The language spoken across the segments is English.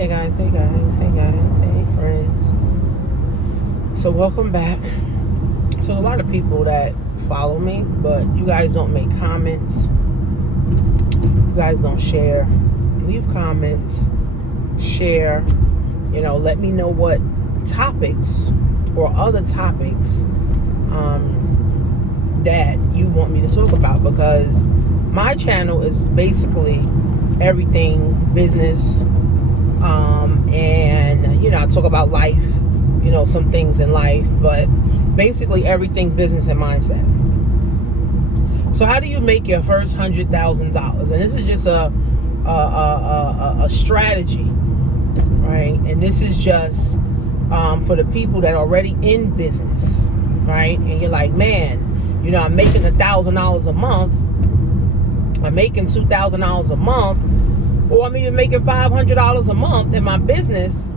Hey guys, hey guys, hey guys, hey friends. So welcome back. So a lot of people that follow me, but you guys don't make comments. You guys don't share. Leave comments, share, let me know what topics or other topics that you want me to talk about, because my channel is basically everything business, and I talk about life, some things in life, but basically everything business and mindset. So how do you make your first $100,000? And this is just a strategy, right? And this is just for the people that are already in business, right? And you're like, man, I'm making $1,000 a month. I'm making $2,000 a month, or I'm even making $500 a month in my business,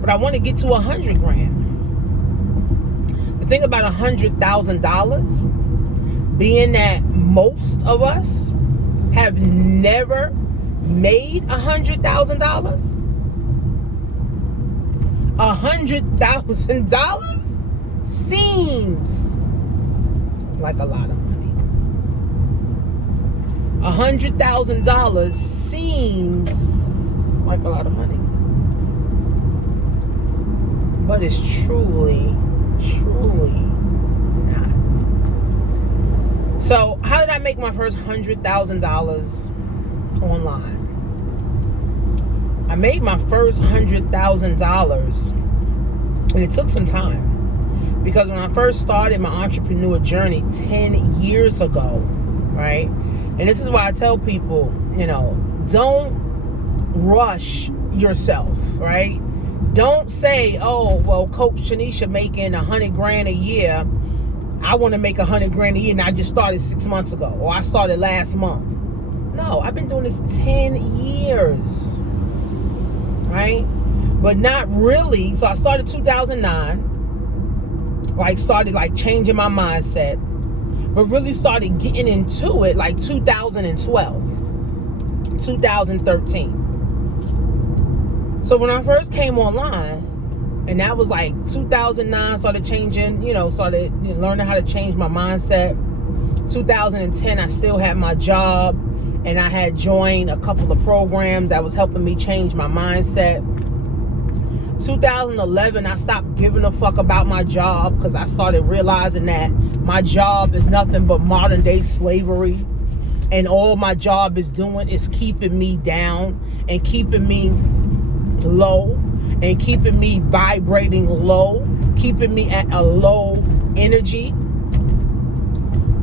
but I want to get to $100,000. The thing about $100,000 being that most of us have never made $100,000. $100,000 seems like a lot of money. $100,000 seems like a lot of money, but it's truly not. So how did I make my first $100,000 online? I made my first $100,000, and it took some time, because when I first started my entrepreneur journey 10 years ago, right? And this is why I tell people, don't rush yourself, right? Don't say, oh, well, Coach Shanisha making $100,000 a year. I want to make $100,000 a year, and I just started 6 months ago, or I started last month. No, I've been doing this 10 years, right? But not really. So I started 2009, started changing my mindset, but really started getting into it 2012, 2013. So when I first came online, and that was 2009, started changing, started learning how to change my mindset. 2010, I still had my job, and I had joined a couple of programs that was helping me change my mindset. 2011, I stopped giving a fuck about my job, because I started realizing that my job is nothing but modern day slavery, and all my job is doing is keeping me down and keeping me low and keeping me vibrating low, keeping me at a low energy.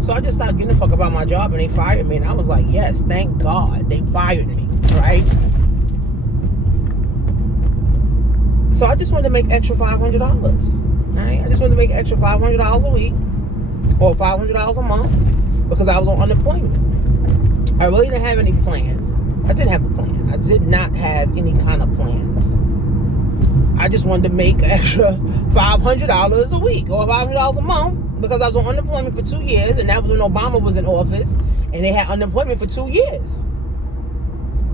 So I just stopped giving a fuck about my job, and they fired me, and I was like, yes, thank God they fired me, right? So I just wanted to make extra $500, right? I just wanted to make extra $500 a week or $500 a month, because I was on unemployment. I really didn't have any plan. I didn't have a plan. I did not have any kind of plans. I just wanted to make extra $500 a week or $500 a month, because I was on unemployment for 2 years, and that was when Obama was in office, and they had unemployment for 2 years.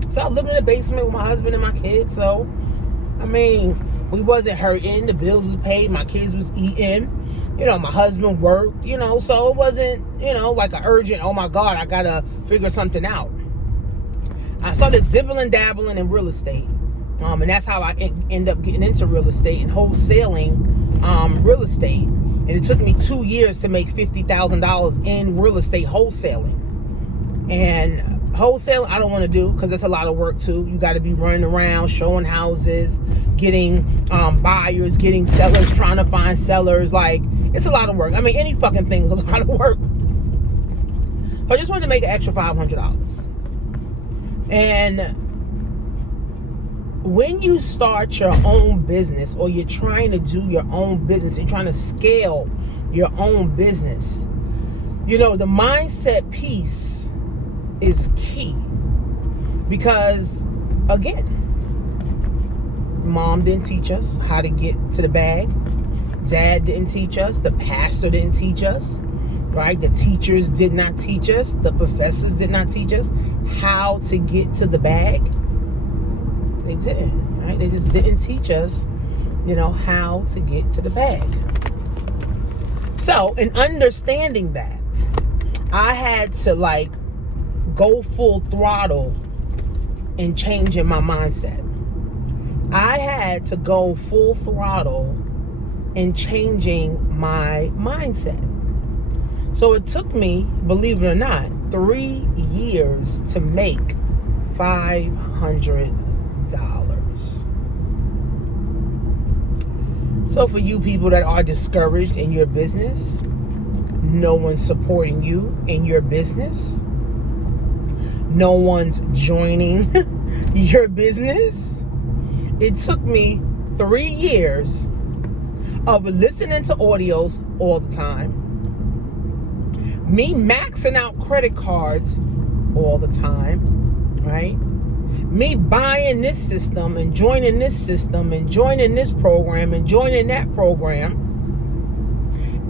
So I lived in the basement with my husband and my kids. So, we wasn't hurting. The bills was paid. My kids was eating. My husband worked, so it wasn't, like an urgent, oh my God, I gotta figure something out. I started dabbling in real estate. And that's how I end up getting into real estate and wholesaling real estate. And it took me 2 years to make $50,000 in real estate wholesaling. And wholesaling, I don't want to do, because it's a lot of work too. You got to be running around, showing houses, getting buyers, getting sellers, trying to find sellers. It's a lot of work. Any fucking thing is a lot of work. So I just wanted to make an extra $500. And when you start your own business, or you're trying to do your own business, you're trying to scale your own business, the mindset piece is key. Because, again, mom didn't teach us how to get to the bag. Dad didn't teach us. The pastor didn't teach us, right? The teachers did not teach us. The professors did not teach us how to get to the bag. They didn't, right? right? They just didn't teach us, how to get to the bag. So in understanding that, I had to go full throttle in changing my mindset. I had to go full throttle in changing my mindset. So it took me, believe it or not, 3 years to make $500. So for you people that are discouraged in your business, no one's supporting you in your business, no one's joining your business. It took me 3 years of listening to audios all the time, me maxing out credit cards all the time, right? Me buying this system and joining this system and joining this program and joining that program.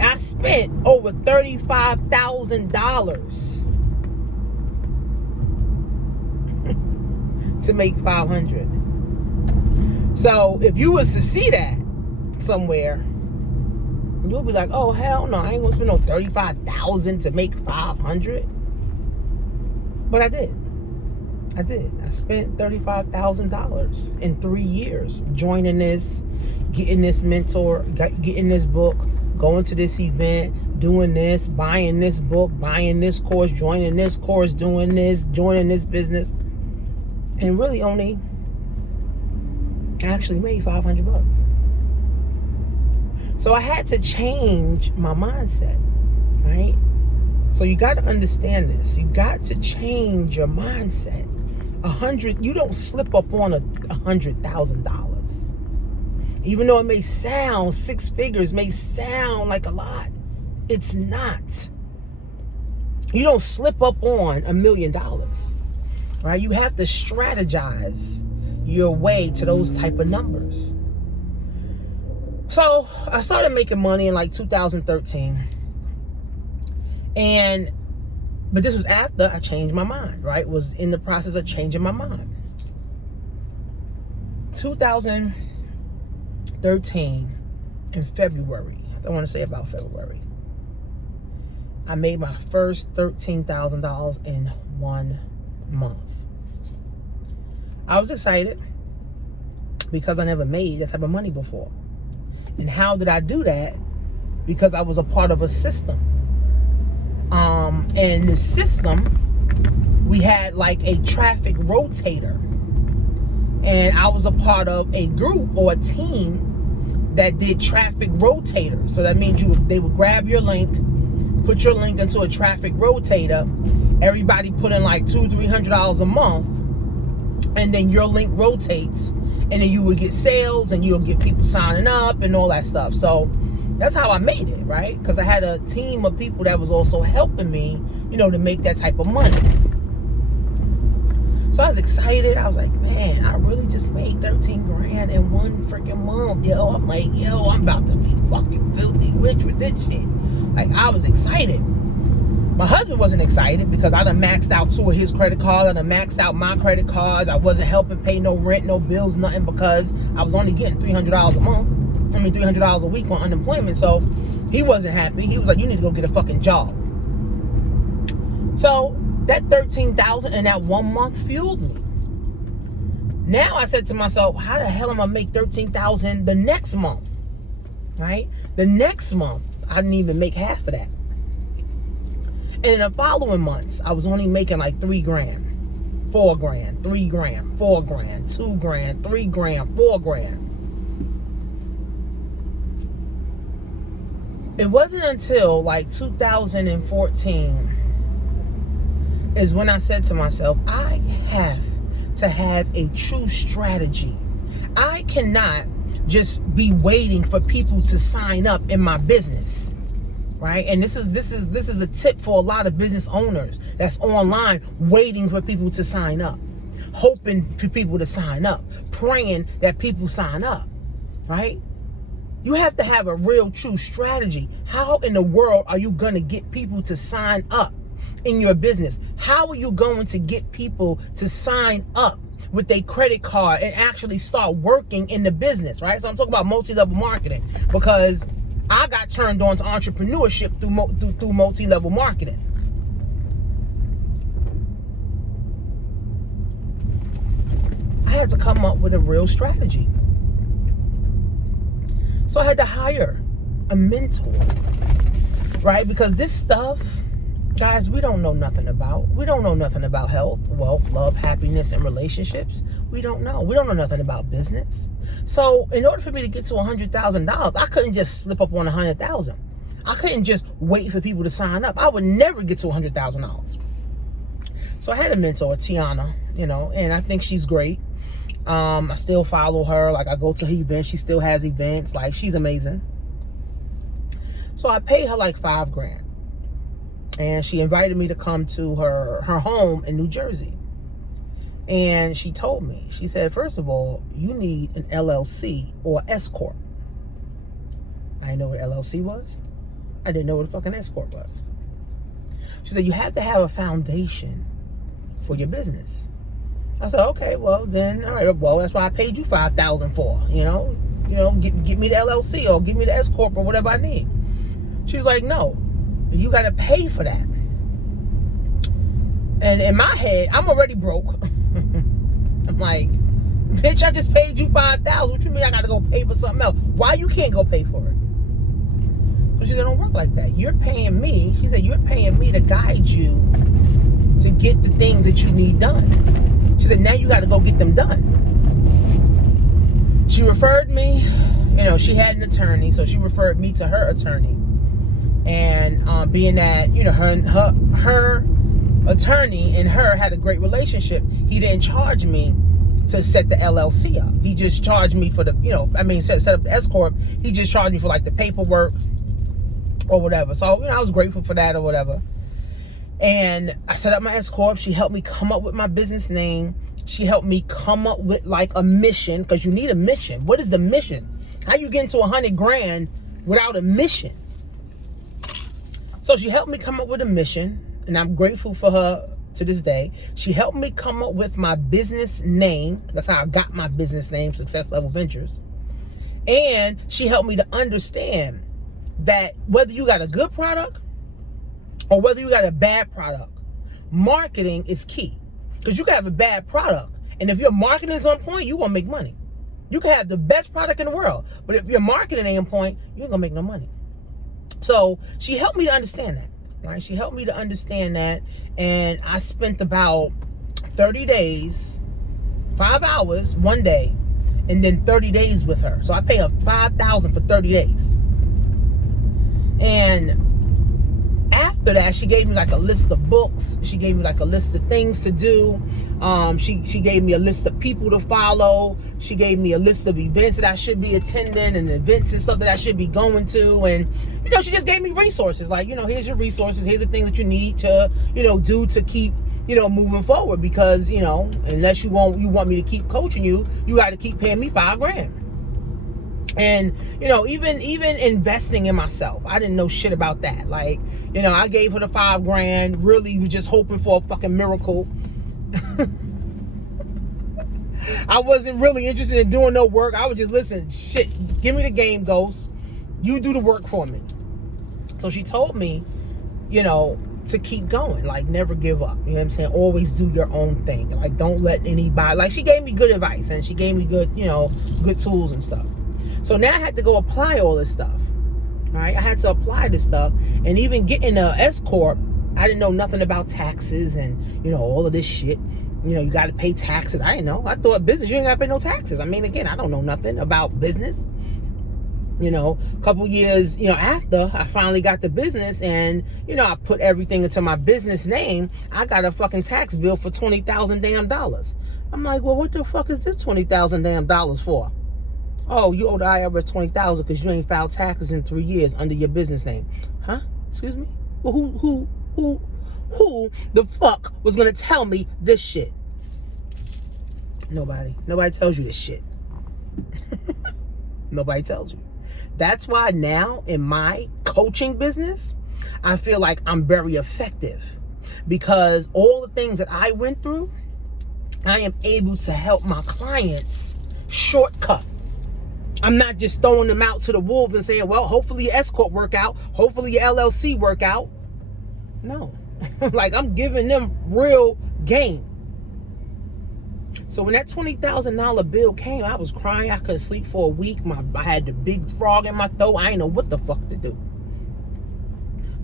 I spent over $35,000 to make 500. So if you was to see that somewhere, you'll be like, oh hell no, I ain't gonna spend no $35,000 to make 500. But I did. I spent $35,000 in 3 years joining this, getting this mentor, getting this book, going to this event, doing this, buying this book, buying this course, joining this course, doing this, joining this business, and really only actually made $500. So I had to change my mindset, right? So you got to understand this. You got to change your mindset. You don't slip up on $100,000. Even though it may sound, 6 figures may sound like a lot, it's not. You don't slip up on $1 million, right? You have to strategize your way to those type of numbers. So I started making money in 2013. But this was after I changed my mind, right? Was in the process of changing my mind. 2013 in February, I want to say about February, I made my first $13,000 in 1 month. I was excited because I never made that type of money before. And how did I do that? Because I was a part of a system. And the system, we had a traffic rotator. And I was a part of a group or a team that did traffic rotator. So that means they would grab your link, put your link into a traffic rotator. Everybody put in $200-$300 a month. And then your link rotates. And then you would get sales and you'll get people signing up and all that stuff. So that's how I made it, right? Because I had a team of people that was also helping me, to make that type of money. So I was excited. I was like, man, I really just made 13 grand in 1 freaking month. I'm like, I'm about to be fucking filthy rich with this shit. I was excited. My husband wasn't excited because I done maxed out 2 of his credit cards. I done maxed out my credit cards. I wasn't helping pay no rent, no bills, nothing, because I was only getting $300 a month. $300 a week on unemployment. So he wasn't happy. He was like, you need to go get a fucking job. So that $13,000 in that 1 month fueled me. Now I said to myself, how the hell am I make $13,000 the next month? Right? The next month, I didn't even make half of that. And in the following months, I was only making $3 grand, $4 grand, $3 grand, $4 grand, $2 grand, $3 grand, $4 grand. It wasn't until 2014 is when I said to myself, I have to have a true strategy. I cannot just be waiting for people to sign up in my business, right? And this is a tip for a lot of business owners that's online waiting for people to sign up, hoping for people to sign up, praying that people sign up, right? You have to have a real true strategy. How in the world are you going to get people to sign up in your business? How are you going to get people to sign up with their credit card and actually start working in the business, right? So I'm talking about multi-level marketing, because I got turned on to entrepreneurship through multi-level marketing. I had to come up with a real strategy. So I had to hire a mentor, right? Because this stuff, guys, we don't know nothing about. We don't know nothing about health, wealth, love, happiness, and relationships. We don't know. We don't know nothing about business. So in order for me to get to $100,000, I couldn't just slip up on $100,000. I couldn't just wait for people to sign up. I would never get to $100,000. So I had a mentor, Tiana, and I think she's great. I still follow her. Like, I go to her events. She still has events. Like, she's amazing. So I paid her like $5,000. And she invited me to come to her home in New Jersey. And she told me, she said, first of all, you need an LLC or S Corp. I didn't know what LLC was. I didn't know what a fucking S Corp was. She said, you have to have a foundation for your business. I said, okay, well then, all right, well, that's why I paid you $5,000 for, get me the LLC or give me the S Corp or whatever I need. She was like, no, you got to pay for that. And in my head, I'm already broke. I'm like, bitch, I just paid you $5,000. What you mean I got to go pay for something else? Why you can't go pay for it? So she said, don't work like that. You're paying me. She said, you're paying me to guide you to get the things that you need done. She said, now you got to go get them done. She referred me, she had an attorney, so she referred me to her attorney. And being that, her attorney and her had a great relationship, he didn't charge me to set the LLC up. He just charged me for the, set up the S Corp. He just charged me for like the paperwork or whatever. So, I was grateful for that or whatever. And I set up my S Corp. She helped me come up with my business name. She helped me come up with like a mission, because you need a mission. What is the mission? How you get into $100,000 without a mission? So she helped me come up with a mission, and I'm grateful for her to this day. She helped me come up with my business name. That's how I got my business name, Success Level Ventures. And she helped me to understand that whether you got a good product or whether you got a bad product, marketing is key. Because you can have a bad product, and if your marketing is on point, you won't make money. You can have the best product in the world, but if your marketing ain't on point, you ain't gonna make no money. So she helped me to understand that, right? She helped me to understand that, and I spent about 30 days, 5 hours one day, and then 30 days with her. So I pay her $5,000 for 30 days. And after that, she gave me like a list of books. She gave me like a list of things to do. She gave me a list of people to follow. She gave me a list of events that I should be attending and events and stuff that I should be going to. And, she just gave me resources. Like, here's your resources. Here's the things that you need to, do to keep, moving forward. Because, unless you want me to keep coaching you, you got to keep paying me $5,000. And, even investing in myself, I didn't know shit about that. Like, I gave her the $5,000, really was just hoping for a fucking miracle. I wasn't really interested in doing no work. I was just, listen, shit, give me the game, Ghost. You do the work for me. So she told me, to keep going, like never give up. You know what I'm saying? Always do your own thing. Like, don't let anybody, like, she gave me good advice and she gave me good, good tools and stuff. So now I had to go apply all this stuff, right? I had to apply this stuff, and even getting a S Corp, I didn't know nothing about taxes and, all of this shit. You got to pay taxes. I didn't know. I thought business, you ain't got to pay no taxes. I mean, again, I don't know nothing about business. A couple years, after I finally got the business and, I put everything into my business name, I got a fucking tax bill for $20,000 damn dollars. I'm like, well, what the fuck is this $20,000 damn dollars for? Oh, you owe the IRS $20,000 because you ain't filed taxes in 3 years under your business name. Huh? Excuse me? Well, who the fuck was gonna tell me this shit? Nobody. Nobody tells you this shit. Nobody tells you. That's why now in my coaching business, I feel like I'm very effective, because all the things that I went through, I am able to help my clients shortcut. I'm not just throwing them out to the wolves and saying, well, hopefully your S-Corp work out. Hopefully your LLC work out. No. Like, I'm giving them real game. So when that $20,000 bill came, I was crying. I couldn't sleep for a week. I had the big frog in my throat. I didn't know what the fuck to do.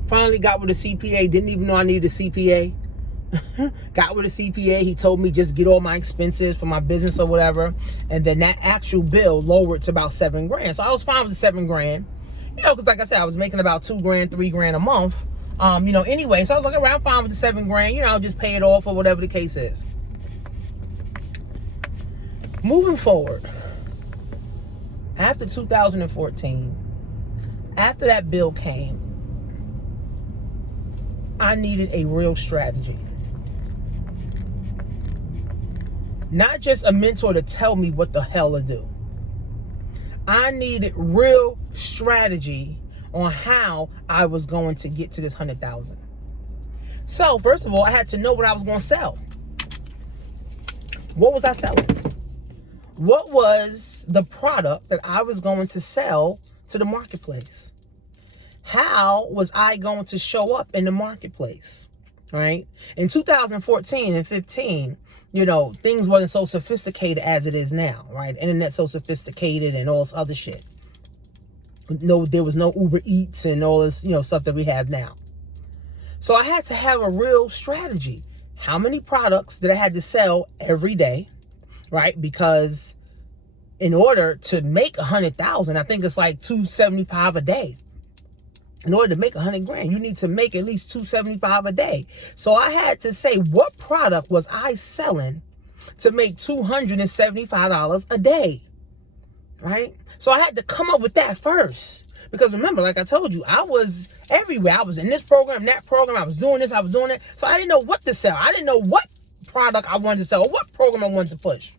Finally got with a CPA. Didn't even know I needed a CPA. Got with a CPA. He told me just get all my expenses for my business or whatever. And then that actual bill lowered to about $7,000. So I was fine with the $7,000. You know, because like I said, I was making about $2,000, $3,000 a month. You know, anyway. So I was like, all right, I'm fine with the $7,000. You know, I'll just pay it off or whatever the case is. Moving forward, after 2014, after that bill came, I needed a real strategy. Not just a mentor to tell me what the hell to do. I needed real strategy on how I was going to get to this 100,000. So first of all, I had to know what I was going to sell. What was I selling? What was the product that I was going to sell to the marketplace? How was I going to show up in the marketplace? Right? In 2014 and 15, you know, things wasn't so sophisticated as it is now, right? Internet so sophisticated and all this other shit. No, there was no Uber Eats and all this, you know, stuff that we have now. So I had to have a real strategy. How many products did I have to sell every day? Right? Because in order to make 100,000, I think it's like $275 a day. In order to make $100,000, you need to make at least $275 a day. So I had to say, what product was I selling to make $275 a day? Right? So I had to come up with that first. Because remember, like I told you, I was everywhere. I was in this program, that program. I was doing this, I was doing it. So I didn't know what to sell. I didn't know what product I wanted to sell or what program I wanted to push.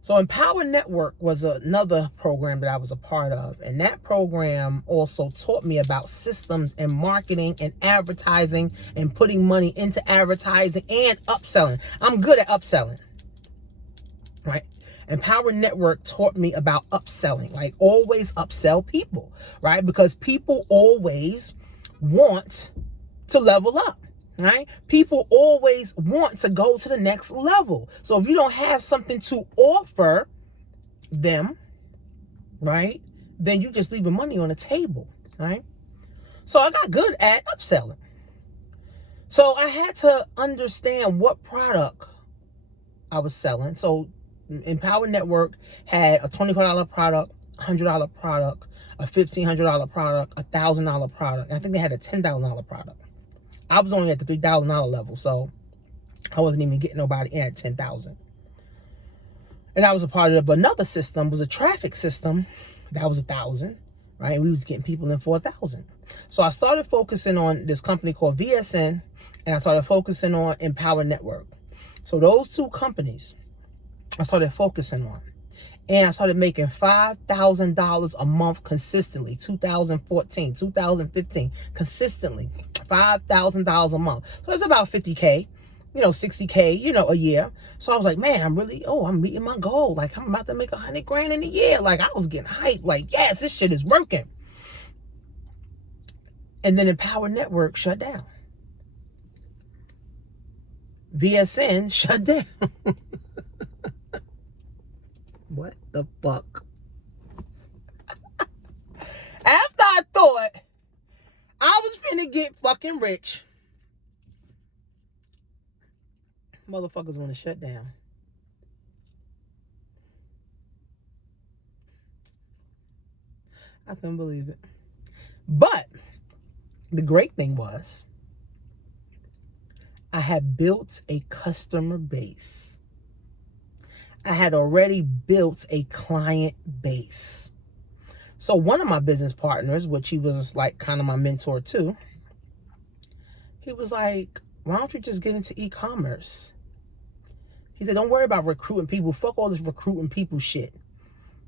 So Empower Network was another program that I was a part of. And that program also taught me about systems and marketing and advertising and putting money into advertising and upselling. I'm good at upselling, right? Empower Network taught me about upselling, like always upsell people, right? Because people always want to level up. Right? People always want to go to the next level. So if you don't have something to offer them, right, then you just leaving money on the table, right? So I got good at upselling. So I had to understand what product I was selling. So Empower Network had a $24 product, $100 product, a $1,500 product, a $1,000 product. And I think they had a $10,000 product. I was only at the $3,000 level, so I wasn't even getting nobody in at 10,000. And I was a part of another system, was a traffic system that was 1,000, right? And we was getting people in for 1,000. So I started focusing on this company called VSN, and I started focusing on Empower Network. So those two companies I started focusing on. And I started making $5,000 a month consistently, 2014, 2015, consistently, $5,000 a month. So that's about 50K, you know, 60K, you know, a year. So I was like, man, I'm meeting my goal. Like, I'm about to make $100,000 in a year. Like, I was getting hyped. Like, yes, this shit is working. And then Empower Network shut down. VSN shut down. What the fuck? After I thought I was finna get fucking rich, motherfuckers want to shut down. I couldn't believe it. But the great thing was I had built a customer base. I had already built a client base. So one of my business partners, which he was like kind of my mentor too, he was like, why don't you just get into e-commerce? He said, don't worry about recruiting people. Fuck all this recruiting people shit.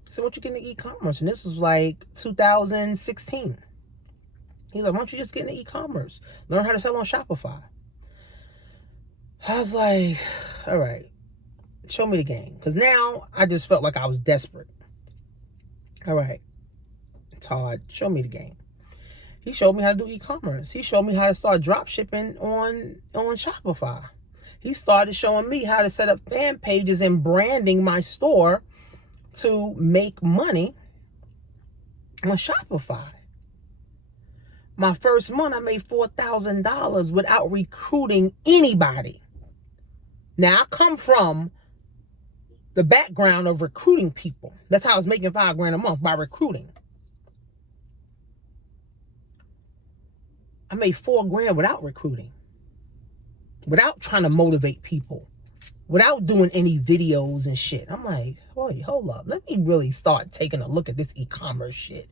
He said, why don't you get into e-commerce? And this was like 2016. He's like, why don't you just get into e-commerce? Learn how to sell on Shopify. I was like, all right, show me the game. Because now I just felt like I was desperate. All right, Todd, show me the game. He showed me how to do e-commerce. He showed me how to start drop shipping on Shopify. He started showing me how to set up fan pages and branding my store to make money on Shopify. My first month, I made $4,000 without recruiting anybody. Now, I come from the background of recruiting people. That's how I was making $5,000 a month, by recruiting. I made $4,000 without recruiting, without trying to motivate people, without doing any videos and shit. I'm like, wait, hold up. Let me really start taking a look at this e-commerce shit.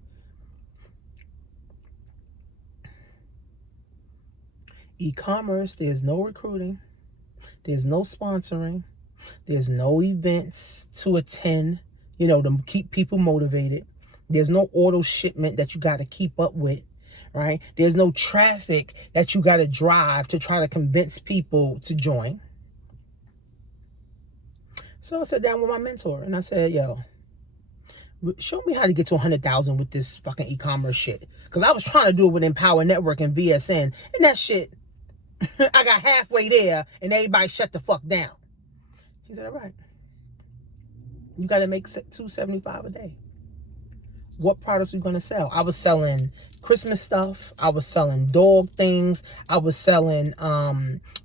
E-commerce, there's no recruiting. There's no sponsoring. There's no events to attend, to keep people motivated. There's no auto shipment that you got to keep up with, right? There's no traffic that you got to drive to try to convince people to join. So I sat down with my mentor and I said, yo, show me how to get to 100,000 with this fucking e-commerce shit. Because I was trying to do it with Empower Network and VSN. And that shit, I got halfway there and everybody shut the fuck down. He said, all right. You got to make $275 a day. What products are you going to sell? I was selling Christmas stuff. I was selling dog things. I was selling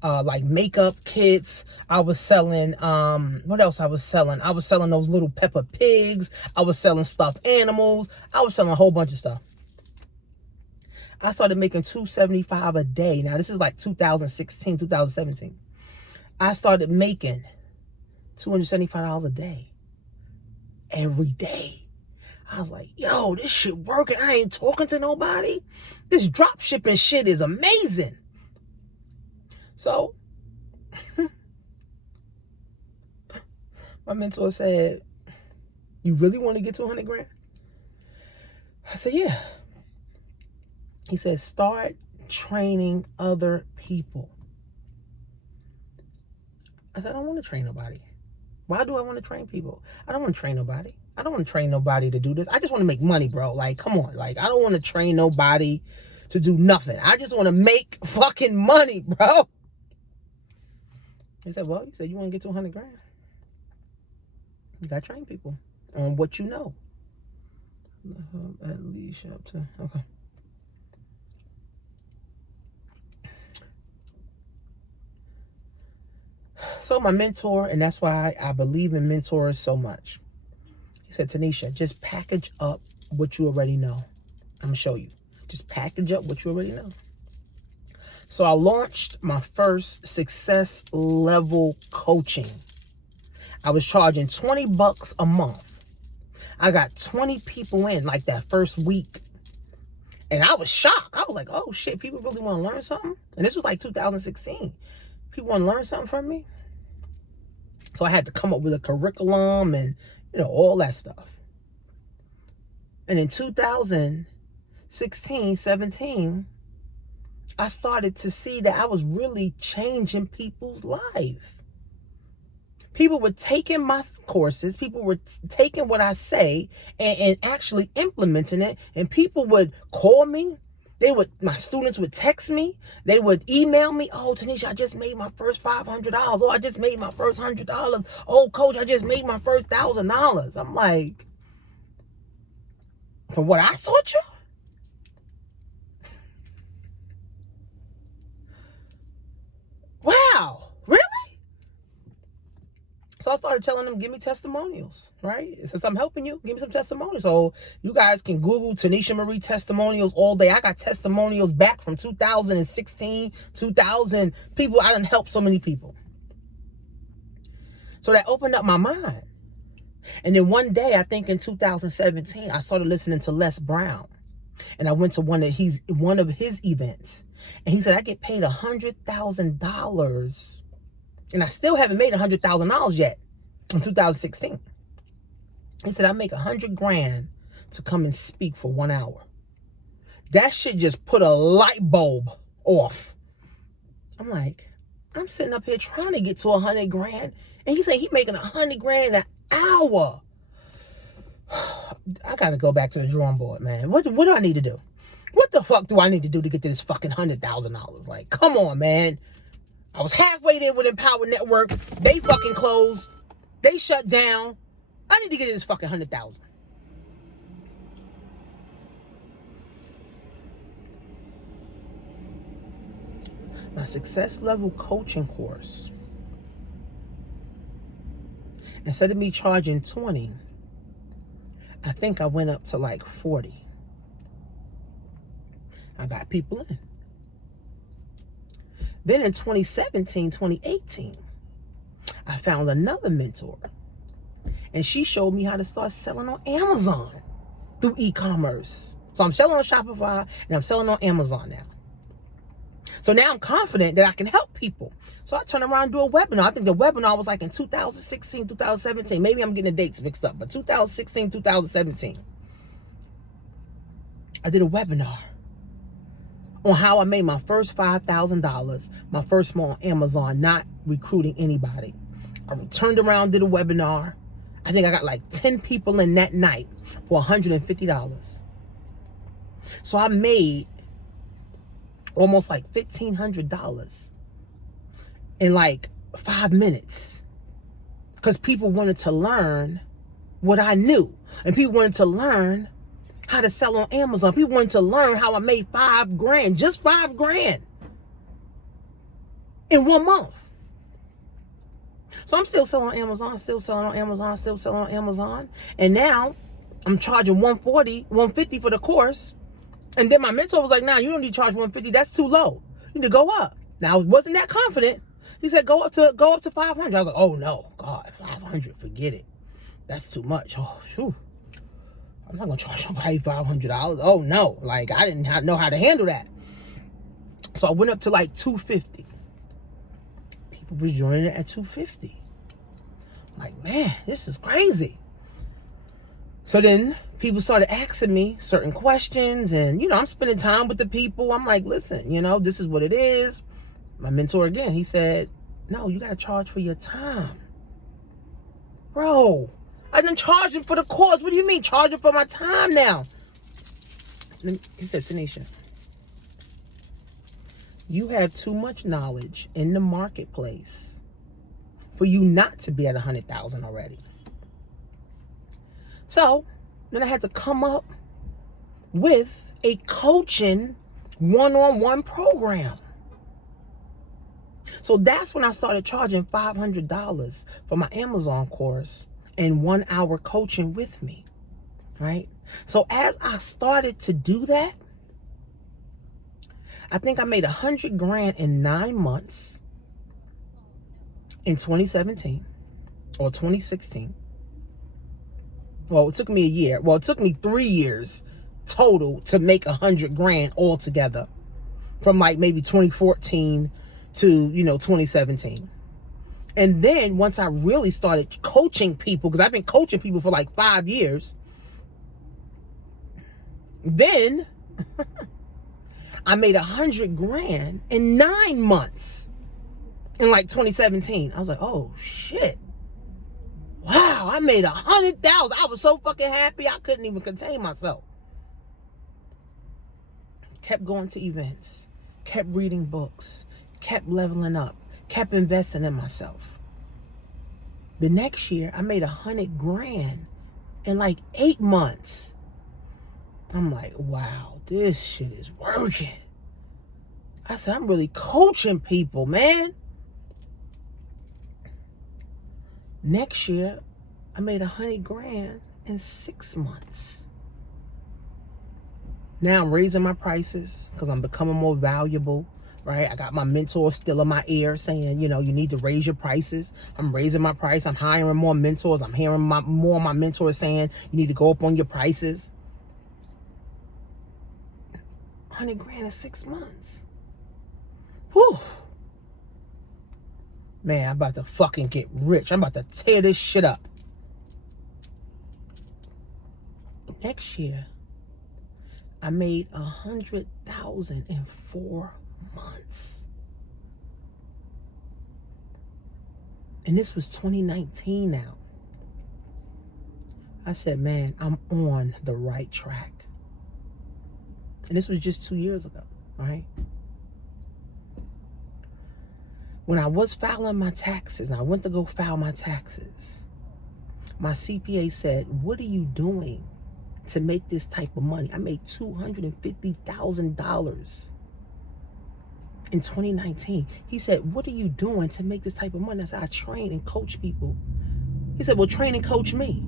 like makeup kits. I was selling what else I was selling? I was selling those little Peppa Pigs. I was selling stuffed animals. I was selling a whole bunch of stuff. I started making $275 a day. Now this is like 2016, 2017. I started making $275 a day. Every day. I was like, yo, this shit working. I ain't talking to nobody. This drop shipping shit is amazing. So, my mentor said, you really want to get to 100 grand? I said, yeah. He said, start training other people. I said, I don't want to train nobody. Why do I want to train people? I don't want to train nobody. I don't want to train nobody to do this. I just want to make money, bro. Like, come on. Like, I don't want to train nobody to do nothing. I just want to make fucking money, bro. He said, well, you said you want to get to 100 grand. You got to train people on what you know. At least up to, okay. So my mentor, and that's why I believe in mentors so much. He said, Tanisha, just package up what you already know. I'm going to show you. Just package up what you already know. So I launched my first success level coaching. I was charging $20 a month. I got 20 people in like that first week. And I was shocked. I was like, oh shit, people really want to learn something? And this was like 2016. People want to learn something from me? So I had to come up with a curriculum and, all that stuff. And in 2016, 17, I started to see that I was really changing people's life. People were taking my courses. People were taking what I say and actually implementing it. And people would call me. My students would text me. They would email me. Oh, Tanisha, I just made my first $500. Oh, I just made my first $100. Oh, coach, I just made my first $1,000. I'm like, from what I taught you? Wow, really? So I started telling them, give me testimonials, right? Since I'm helping you, give me some testimonials. So you guys can Google Tanisha Marie testimonials all day. I got testimonials back from 2016, 2000 people. I done helped so many people. So that opened up my mind. And then one day, I think in 2017, I started listening to Les Brown. And I went to one of his events. And he said, I get paid $100,000. And I still haven't made $100,000 yet in 2016. He said, I make 100 grand to come and speak for 1 hour. That shit just put a light bulb off. I'm like, I'm sitting up here trying to get to 100 grand. And he said he making 100 grand an hour. I got to go back to the drawing board, man. What do I need to do? What the fuck do I need to do to get to this fucking $100,000? Like, come on, man. I was halfway there with Empower Network. They fucking closed. They shut down. I need to get to this fucking 100,000. My success level coaching course, instead of me charging 20, I think I went up to like 40. I got people in. Then in 2017, 2018, I found another mentor. And she showed me how to start selling on Amazon through e-commerce. So I'm selling on Shopify and I'm selling on Amazon now. So now I'm confident that I can help people. So I turn around and do a webinar. I think the webinar was like in 2016, 2017. Maybe I'm getting the dates mixed up, but 2016, 2017. I did a webinar on how I made my first $5,000, my first month on Amazon, not recruiting anybody. I turned around, did a webinar. I think I got like 10 people in that night for $150. So I made almost like $1,500 in like 5 minutes because people wanted to learn what I knew, and people wanted to learn how to sell on Amazon. People wanted to learn how I made 5 grand, just 5 grand in 1 month. So I'm still selling on Amazon, still selling on Amazon, still selling on Amazon. And now I'm charging $140, $150 for the course. And then my mentor was like, nah, you don't need to charge $150. That's too low. You need to go up. Now, I wasn't that confident. He said, go up to 500. I was like, oh no, God, 500, forget it. That's too much. Oh, shoot. I'm not gonna charge somebody $500. Oh no, like I didn't know how to handle that. So I went up to like 250. People was joining it at 250. I'm like, man, this is crazy. So then people started asking me certain questions, and I'm spending time with the people. I'm like, listen, this is what it is. My mentor again, he said, no, you gotta charge for your time. Bro, I've been charging for the course. What do you mean charging for my time now? He said, Tanisha, you have too much knowledge in the marketplace for you not to be at 100,000 already. So then I had to come up with a coaching one-on-one program. So that's when I started charging $500 for my Amazon course and 1 hour coaching with me, right? So as I started to do that, I think I made 100 grand in 9 months in 2017 or 2016. Well, it took me a year. Well, it took me 3 years total to make 100 grand altogether, from like maybe 2014 to 2017. And then once I really started coaching people, because I've been coaching people for like 5 years, then I made 100 grand in 9 months in like 2017. I was like, oh shit. Wow, I made 100,000. I was so fucking happy I couldn't even contain myself. Kept going to events, kept reading books, kept leveling up, kept investing in myself. The next year, I made 100 grand in like 8 months. I'm like, wow, this shit is working. I said, I'm really coaching people, man. Next year, I made 100 grand in 6 months. Now I'm raising my prices because I'm becoming more valuable, right? I got my mentor still in my ear saying, you need to raise your prices. I'm raising my price. I'm hiring more mentors. I'm hearing more of my mentors saying, you need to go up on your prices. 100 grand in 6 months. Whew. Man, I'm about to fucking get rich. I'm about to tear this shit up. Next year, I made 100,000 in 4 months. And this was 2019 now. I said, man, I'm on the right track. And this was just 2 years ago, right? When I was filing my taxes, and I went to go file my taxes, my CPA said, what are you doing to make this type of money? I made $250,000 in 2019. He said, what are you doing to make this type of money? I said, I train and coach people. He said, well, train and coach me.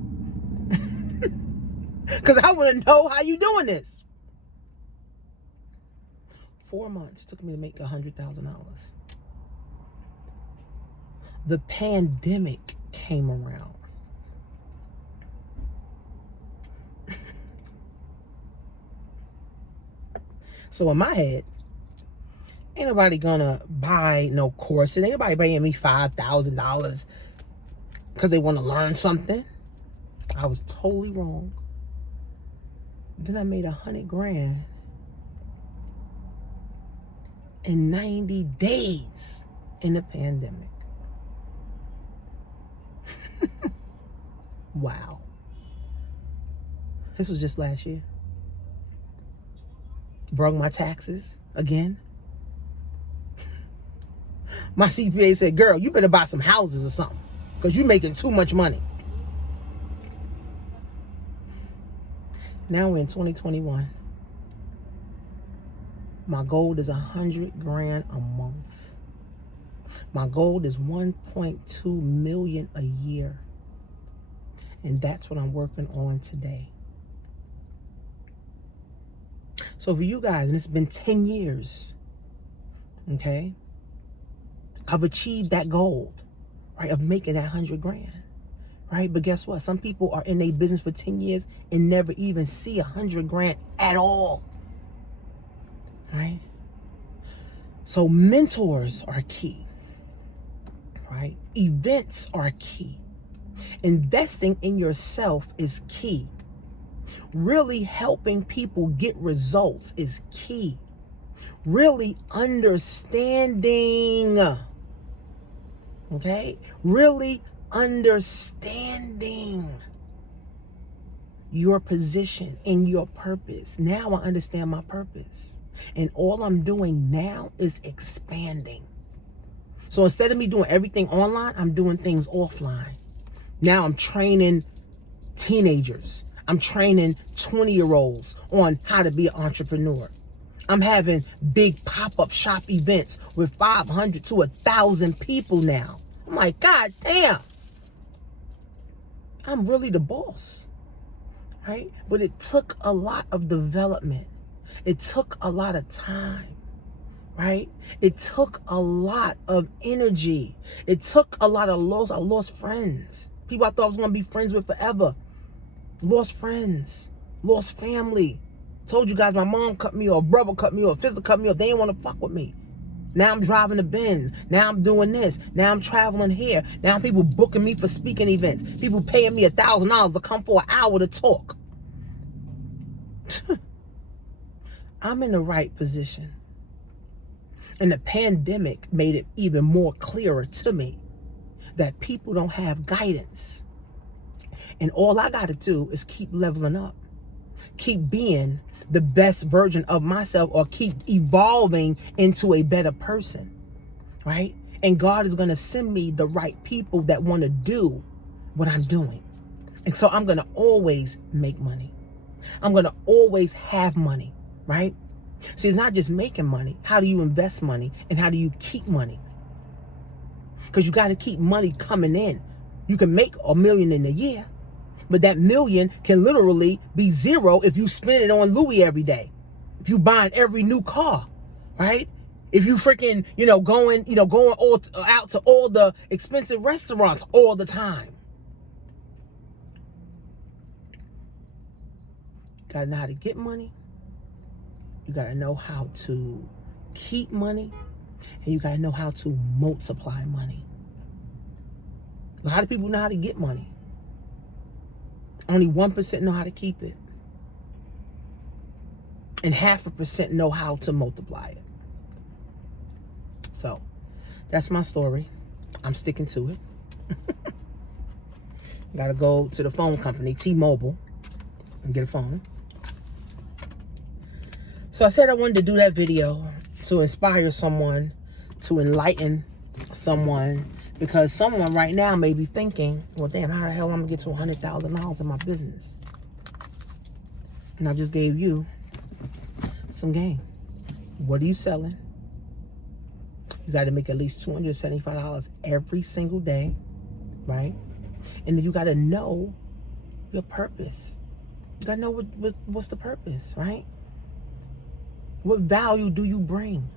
Because I want to know how you doing this. 4 months took me to make $100,000. The pandemic came around. So in my head, ain't nobody gonna buy no courses. Ain't nobody paying me $5,000 because they want to learn something. I was totally wrong. Then I made $100,000 in 90 days in the pandemic. Wow. This was just last year. Brung my taxes again. My CPA said, girl, you better buy some houses or something because you're making too much money. Now we're in 2021. My goal is $100,000 a month. My goal is 1.2 million a year. And that's what I'm working on today. So for you guys, and it's been 10 years, okay? I've achieved that goal, right, of making that $100,000, right? But guess what? Some people are in their business for 10 years and never even see $100,000 at all, right? So mentors are key, right? Events are key. Investing in yourself is key. Really helping people get results is key. Really understanding, okay? Really understanding your position and your purpose. Now I understand my purpose. And all I'm doing now is expanding. So instead of me doing everything online, I'm doing things offline. Now I'm training teenagers. I'm training 20-year-olds on how to be an entrepreneur. I'm having big pop-up shop events with 500 to 1,000 people now. I'm like, God damn. I'm really the boss, right? But it took a lot of development. It took a lot of time, right? It took a lot of energy. It took a lot of loss. I lost friends. People I thought I was going to be friends with forever. Lost friends. Lost family. Told you guys my mom cut me off, brother cut me off, sister cut me off. They didn't want to fuck with me. Now I'm driving the Benz. Now I'm doing this. Now I'm traveling here. Now people booking me for speaking events. People paying me $1,000 to come for an hour to talk. I'm in the right position. And the pandemic made it even more clearer to me that people don't have guidance. And all I got to do is keep leveling up. Keep being the best version of myself, or keep evolving into a better person, right? And God is going to send me the right people that want to do what I'm doing. And so I'm going to always make money. I'm going to always have money, right? See, it's not just making money. How do you invest money, and how do you keep money? Because you got to keep money coming in. You can make $1 million in a year, but that million can literally be zero if you spend it on Louis every day. If you buying every new car, right? If you freaking, going all out to all the expensive restaurants all the time. You gotta know how to get money. You gotta know how to keep money. And you gotta know how to multiply money. A lot of people know how to get money. Only 1% know how to keep it. And 0.5% know how to multiply it. So, that's my story. I'm sticking to it. Gotta go to the phone company, T-Mobile, and get a phone. So I said I wanted to do that video to inspire someone, to enlighten someone, because someone right now may be thinking, well, damn, how the hell am I gonna get to $100,000 in my business? And I just gave you some game. What are you selling? You got to make at least $275 every single day, right? And then you got to know your purpose. You got to know what's the purpose, right? What value do you bring?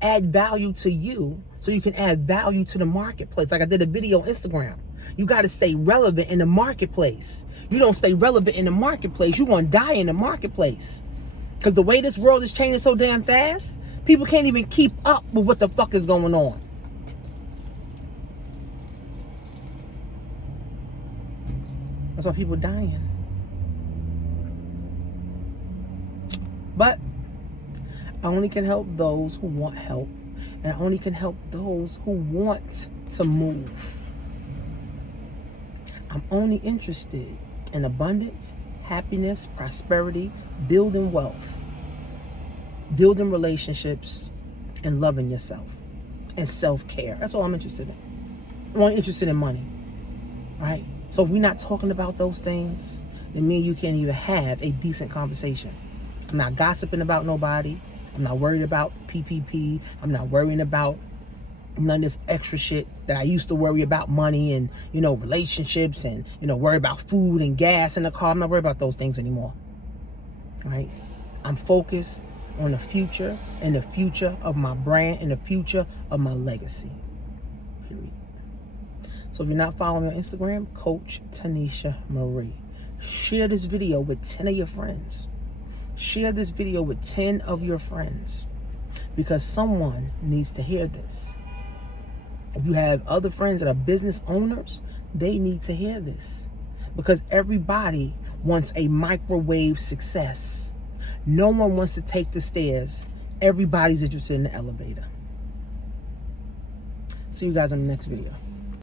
Add value to you so you can add value to the marketplace. Like I did a video on Instagram. You got to stay relevant in the marketplace. You don't stay relevant in the marketplace, you're going to die in the marketplace. Because the way this world is changing so damn fast, people can't even keep up with what the fuck is going on. That's why people dying. But I only can help those who want help. And I only can help those who want to move. I'm only interested in abundance, happiness, prosperity, building wealth, building relationships, and loving yourself, and self-care. That's all I'm interested in. I'm only interested in money, right? So if we're not talking about those things, then me and you can't even have a decent conversation. I'm not gossiping about nobody. I'm not worried about PPP. I'm not worrying about none of this extra shit that I used to worry about, money and, relationships and, worry about food and gas in the car. I'm not worried about those things anymore, right? I'm focused on the future and the future of my brand and the future of my legacy, period. So if you're not following me on Instagram, Coach Tanisha Marie. Share this video with 10 of your friends. Share this video with 10 of your friends, because someone needs to hear this. If you have other friends that are business owners, they need to hear this, because everybody wants a microwave success. No one wants to take the stairs. Everybody's interested in the elevator. See you guys on the next video.